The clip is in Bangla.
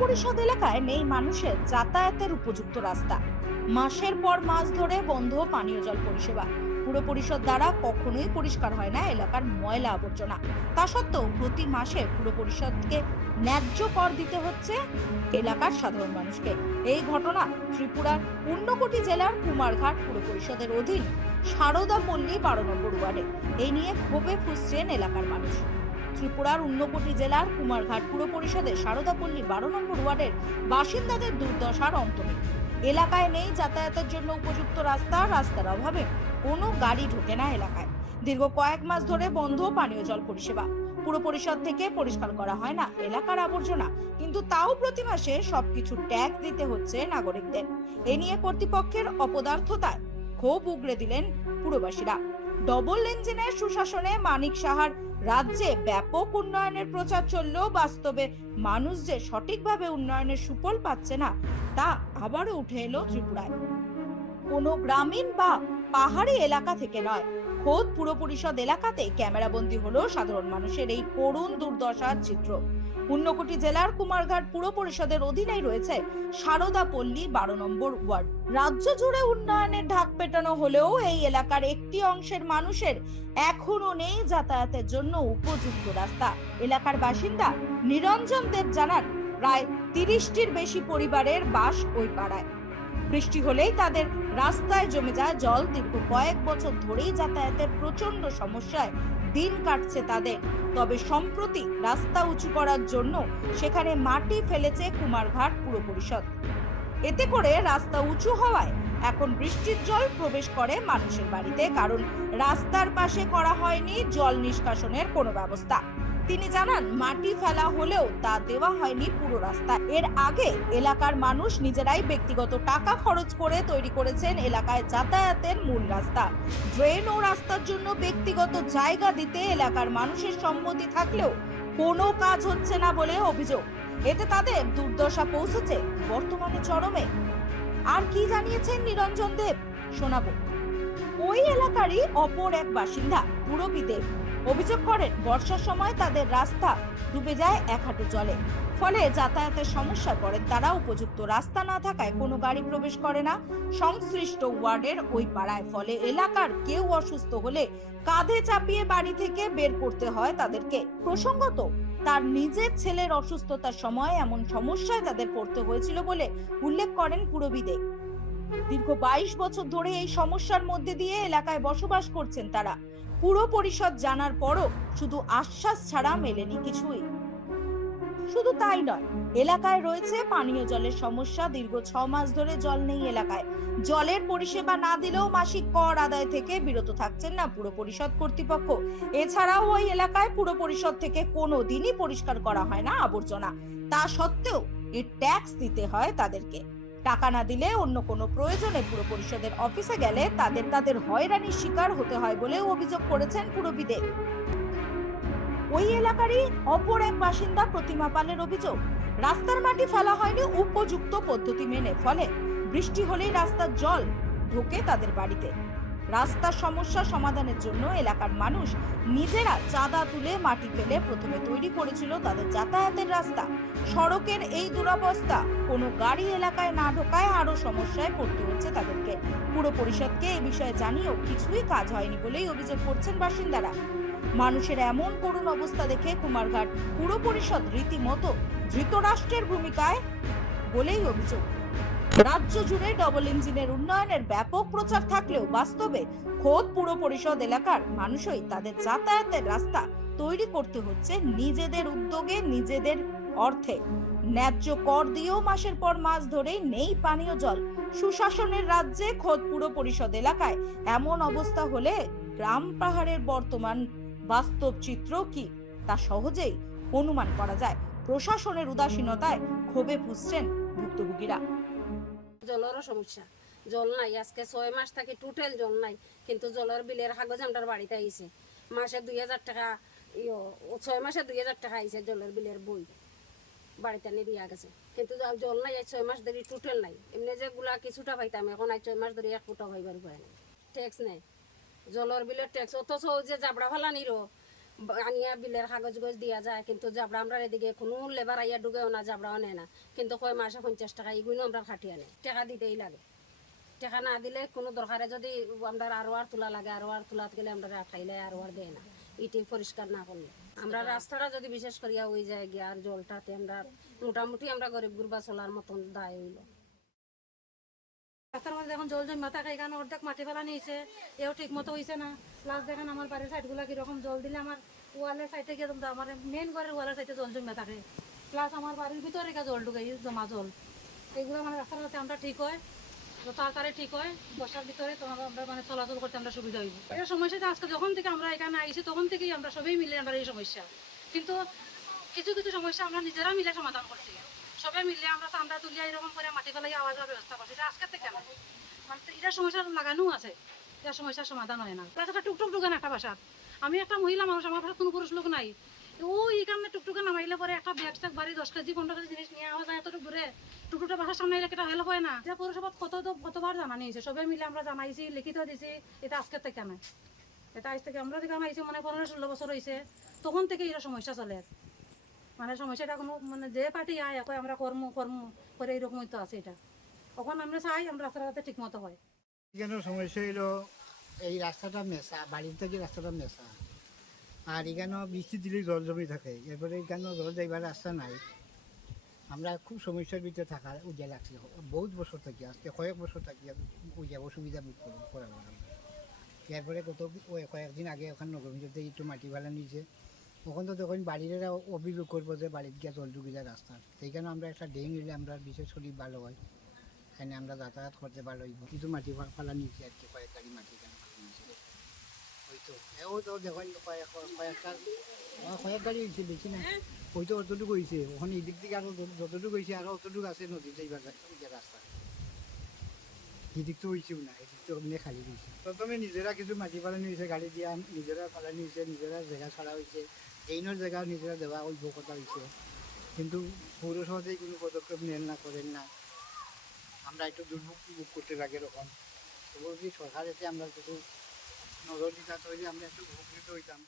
পরিষদ এলাকায় নেই মানুষের যাতায়াতের উপযুক্ত রাস্তা। মাসের পর মাস ধরে বন্ধ পানীয় জল পরিষেবা। পুর পরিষদ দ্বারা কখনোই পরিষ্কার হয় না এলাকার ময়লা আবর্জনা। তা সত্ত্বেও প্রতি মাসে পুর পরিষদকে ন্যায্য কর দিতে হচ্ছে এলাকার সাধারণ মানুষকে। এই ঘটনা ত্রিপুরার ঊনকোটি জেলার কুমারঘাট পুর পরিষদের অধীন সারদা পল্লী বারো নম্বর ওয়ার্ডে। এই নিয়ে ক্ষোভে ফুসছেন এলাকার মানুষ। ত্রিপুরার ঊনকোটি জেলার কুমারঘাট পুর পরিষদের সারদাপল্লী বারো নম্বর ওয়ার্ডের বাসিন্দাদের দুর্দশার অন্ত নেই। এলাকায় নেই যাতায়াতের জন্য উপযুক্ত রাস্তা, রাস্তার অভাবে কোনো গাড়ি ঢোকে না এলাকায়। দীর্ঘ কয়েক মাস ধরে বন্ধ পানীয় জল পরিষেবা। পুর পরিষদ থেকে পরিষ্কার করা হয় না এলাকার আবর্জনা, কিন্তু তাও প্রতি মাসে সবকিছু ট্যাক্স দিতে হচ্ছে নাগরিকদের। এ নিয়ে কর্তৃপক্ষের অপদার্থতায় ক্ষোভ উগড়ে দিলেন পুরবাসীরা। ডবল ইঞ্জিনের সুশাসনে মানিক সাহার রাজ্যে ব্যাপক উন্নয়নের প্রচার চললেও বাস্তবে মানুষ যে সঠিকভাবে উন্নয়নের সুফল পাচ্ছে না, তা আবারও উঠে এলো ত্রিপুরায়। কোনো গ্রামীণ বা পাহাড়ি এলাকা থেকে নয়, খোদ পুর পরিষদ এলাকাতে ক্যামেরাবন্দি হলো সাধারণ মানুষের এই করুণ দুর্দশার চিত্র। ঊনকোটি জেলার কুমারঘাট পুর পরিষদের অধীনেই রয়েছে সারদা পল্লী বারো নম্বর ওয়ার্ড। রাজ্য জুড়ে উন্নয়নের ঢাক পেটানো হলেও এই এলাকার একটি অংশের মানুষের এখনও নেই যাতায়াতের জন্য উপযুক্ত রাস্তা। এলাকার বাসিন্দা নিরঞ্জন দেব জানান, প্রায় তিরিশটির বেশি পরিবারের বাস ওই পাড়ায়। বৃষ্টি হলেই তাদের রাস্তায় জমে যায় জল, দীর্ঘ কয়েক বছর ধরেই যাতায়াতের প্রচণ্ড সমস্যায় দিন কাটছে তাদের। তবে সম্প্রতি রাস্তা উঁচু করার জন্য সেখানে মাটি ফেলেছে কুমারঘাট পুর পরিষদ। এতে করে রাস্তা উঁচু হওয়ায় এখন বৃষ্টির জল প্রবেশ করে মানুষের বাড়িতে, কারণ রাস্তার পাশে করা হয়নি জল নিষ্কাশনের কোনো ব্যবস্থা। তিনি জানান, মাটি ফেলা হলেও তা দেওয়া হয়নি পুরো রাস্তা এর আগে এলাকার মানুষ নিজেরাই ব্যক্তিগত টাকা খরচ করে তৈরি করেছেন এলাকায় যাতায়াতের মূল রাস্তা। ড্রেন ও রাস্তার জন্য ব্যক্তিগত জায়গা দিতে এলাকার মানুষের সম্মতি থাকলেও কোনো কাজ হচ্ছে না বলে অভিযোগ। এতে তাদের দুর্দশা পৌঁছেছে বর্তমানে চরমে। আর কি জানিয়েছেন নিরঞ্জন দেব? শোনাবো। ওই এলাকারই অপর এক বাসিন্দা, পুরবী দেব। অভিযোগ করেন, বর্ষার সময় তাদের রাস্তা ডুবে যায়, এক হাঁটু জলে। ফলে যাতায়াতের সমস্যায় পড়েন তারা। উপযুক্ত রাস্তা না থাকায় কোনো গাড়ি প্রবেশ করে না। সংশ্লিষ্ট ওয়ার্ডের ওই পাড়ায়। ফলে এলাকার কেউ অসুস্থ হলে কাঁধে চাপিয়ে বাড়ি থেকে বের করতে হয় তাদেরকে। প্রসঙ্গত, তার নিজের ছেলের অসুস্থতার সময় এমন সমস্যায় তাদের পড়তে হয়েছিল বলে উল্লেখ করেন পুরবিদে। দীর্ঘ বাইশ বছর ধরে এই সমস্যার মধ্যে দিয়ে এলাকায় বসবাস করছেন তারা। পুরো পরিষদ জানার পরও শুধু আশ্বাস ছাড়া মেলেনি কিছুই। শুধু তাই নয়, এলাকায় রয়েছে পানীয় জলের সমস্যা। দীর্ঘ ছ মাস ধরে জল নেই এলাকায়। জলের পরিষেবা না দিলেও মাসিক কর আদায় থেকে বিরত থাকছেন না পুরো পরিষদ কর্তৃপক্ষ। এছাড়াও ওই এলাকায় পুরো পরিষদ থেকে কোনো দিনই পরিষ্কার করা হয় না আবর্জনা। তা সত্ত্বেও এর ট্যাক্স দিতে হয় তাদেরকে। টাকা না দিলে অন্য কোনো প্রয়োজনে পুর পরিষদের অফিসে গেলে তাদের তাদের হয়রানির শিকার হতে হয় বলেও অভিযোগ করেছেন পুরবিদে। ওই এলাকারই অপর এক বাসিন্দা প্রতিমা পালের অভিযোগ, রাস্তার মাটি ফেলা হয়নি উপযুক্ত পদ্ধতি মেনে, ফলে বৃষ্টি হলেই রাস্তার জল ঢোকে তাদের বাড়িতে। রাস্তার সমস্যা সমাধানের জন্য এলাকার মানুষ নিজেরা চাঁদা তুলে মাটি ফেলে প্রথমে তৈরি করেছিল তাদের যাতায়াতের রাস্তা। সড়কের এই দুরবস্থা কোনো গাড়ি এলাকায় না ঢোকায় আরও সমস্যায় পড়তে হচ্ছে তাদেরকে। পুরো পরিষদকে এই বিষয়ে জানিয়েও কিছুই কাজ হয়নি বলেই অভিযোগ করছেন বাসিন্দারা। মানুষের এমন করুণ অবস্থা দেখে কুমারঘাট পুরো পরিষদ রীতিমতো ধৃতরাষ্ট্রের ভূমিকায় বলেই অভিযোগ। রাজ্য জুড়ে ডবল ইঞ্জিনের উন্নয়নের ব্যাপক প্রচার থাকলেও বাস্তবে খোদ পুর পরিষদ এলাকার মানুষই তাদের যাতায়াতের রাস্তা তৈরি করতে হচ্ছে নিজেদের উদ্যোগে, নিজেদের অর্থে। ন্যায্য কর দিয়েও মাসের পর মাস ধরেই নেই পানীয় জল। সুশাসনের রাজ্যে খোদ পুর পরিষদ এলাকায় এমন অবস্থা হলে গ্রাম পাহাড়ের বর্তমান বাস্তব চিত্র কি? তা সহজেই অনুমান করা যায়। প্রশাসনের উদাসীনতায় ক্ষোভে ফুসছেন ভুক্তভোগীরা। জলেরও সমস্যা। জল নাই, আজকে ছয় মাস থাকি টোটাল জল নাই, কিন্তু জলের বিলের কাগজ আমার বাড়িতে আইছে। মাসে দুই হাজার টাকা, ইয়ো ছয় মাসে দুই হাজার টাকা আইছে জলের বিলের বই। বাড়িতে এনে দিয়া গেছে। কিন্তু জল নাই, আজ ছয় মাস ধরে টোটাল নাই। এমনি যেগুলা কিছুটা পাইতাম, এখন আজ ছয় মাস ধরে এক ফুটা পাইবার উপায় নাই। ট্যাক্স নেই। জলের বিলের ট্যাক্স অথচ যে জাবড়া ফালা নিরো বা- আনিয়া বিলের কাগজ গজ দিয়া যায়, কিন্তু জাবরা আমরা এদিকে কোনো লেবার আইয়া ঢুকেও না জাবরাও নেয় না। কিন্তু কয় মাসে পঞ্চাশ টাকা, এগুলো আমরা খাটিয়ে নেই টাকা দিতেই লাগে। টাকা না দিলে কোনো দরকারে যদি আমরা আরও আর তোলা লাগে, আরও আর তোলাত গেলে আমরা আটকাইলে আরও আর দেয় না। ইটি পরিষ্কার না করলে। আমরা রাস্তাটা যদি বিশেষ করিয়া ওই যায় গিয়া আর জলটাতে আমরা মোটামুটি আমরা গরিব গুরবা চলার মতন দায় হইল। রাস্তার মধ্যে এখন জল জমা থাকে, এখানে অর্ধেক মাটি ফেলা নিয়েছে। এও ঠিক মতো হয়েছে না। প্লাস দেখেন আমার বাড়ির সাইডগুলো কীরকম জল দিলে আমার ওয়ালের সাইডে গিয়ে আমার মেন ঘরের ওয়ালের সাইডে জল জমা থাকে। প্লাস আমার বাড়ির ভিতরে জল ঢুকে জমা জল। এইগুলো মানে রাস্তার কাছে আমরা ঠিক হয়। তো তাড়াতাড়ি ঠিক হয়, বর্ষার ভিতরে তোমার আমরা মানে চলাচল করতে আমরা সুবিধা হইব। এই সমস্যাটা আজকে যখন থেকে আমরা এখানে আইছি, তখন থেকেই আমরা সবাই মিলে আমরা এই সমস্যা। কিন্তু কিছু কিছু সমস্যা আমরা নিজেরা মিলে সমাধান করছি। সবাই মিলে আমরা চান্দা তুলিয়া এরকম করে মাটি ফেলাই আওয়াজ হওয়ার ব্যবস্থা করছি। এটা আজকে থেকে না মানে এটা সমস্যা লাগানো আছে। এটা সমস্যার সমাধান হয় না। একটা টুকটুক ঢুকেন একটা বাসার আমি একটা মহিলা মানুষ, আমার বাসার কোনো পুরুষ লোক নাই। ও এই কারণে টুকটুকে নামাইলে পরে একটা ব্যাগ ট্যাগ বাড়ি দশ কেজি, পনেরো কেজি জিনিস নিয়ে আওয়া যায় এতটুকু দূরে। টুকটুকটা বাসার সামনে এলে এটা হেল্প হয় না? যে পৌরসভাত কত কতবার জানা হয়েছে সবাই মিলে আমরা জানাইছি, লিখিত দিছি, এটা আজকে থেকে না। এটা আজ থেকে আমরা যেখানে আইছি মানে পনেরো ষোলো বছর হয়েছে তখন থেকে এটা সমস্যা চলে। মানে সমস্যাটা কোনো মানে যে পার্টি আয় এখন আমরা কর্ম কর্ম করে এইরকমই তো আছে এটা। তখন আমরা চাই, আমরা রাস্তাঘাটে ঠিক মতো হয়। এখানে সমস্যা হইল এই রাস্তাটা মেশা, বাড়ির থেকে রাস্তাটা মেশা। আর এখানে বৃষ্টি দিলেই জল জমি থাকে। এরপরে এখানেও জল যাইবার রাস্তা নাই? আমরা খুব সমস্যার ভিতরে থাকার উজা লাগছে। বহুত বছর থাকি, আজকে কয়েক বছর থাকি উজা অসুবিধা করব করাবো আমরা এরপরে কত, কয়েকদিন আগে ওখানে নগর নগরমীতে একটু মাটি ফেলা নিয়েছে। ওখান তো তখন বাড়ির অভিযোগ করব যে বাড়ির গিয়ে জল ঢুকে যায় রাস্তা সেইখানে আমরা একটা ডেং নিলে আমরা বিশেষ করি ভালো হয়। এখানে আমরা যাতায়াত করতে ভালো হইব। কিছু মাটি ফালা নিয়েছি আর কি, কয়েক গাড়ি মাটি ফালা নিয়েছি ওই তো এও তো দেখেন, কয়েক কয়েকটা কয়েক গাড়ি হয়েছে বেশি না। ওই তো অতটুকু হয়েছে ওখানে এদিক থেকে আরও যত- যতটুকু হয়েছে আরও অতটুকু আছে নদীতে এইবার রাস্তা। এদিক তো হয়েছেও না, এদিক তো খালি হয়েছে প্রথমে নিজেরা কিছু মাটি ফালানি হয়েছে গাড়ি দিয়া নিজেরা ফালানি হয়েছে নিজেরা জায়গা ছাড়া হয়েছে এইনের জায়গা নিজেরা দেওয়া ওই কথা হয়েছে কিন্তু পৌরসভাতেই কোনো পদক্ষেপ নেন না করেন না। আমরা একটু দুর্ভোগ বুক করতে লাগে এরকম তবু যদি সরকার এসে আমরা কিছু নজর দিতে তৈরি আমরা একটু উপকৃত হইতাম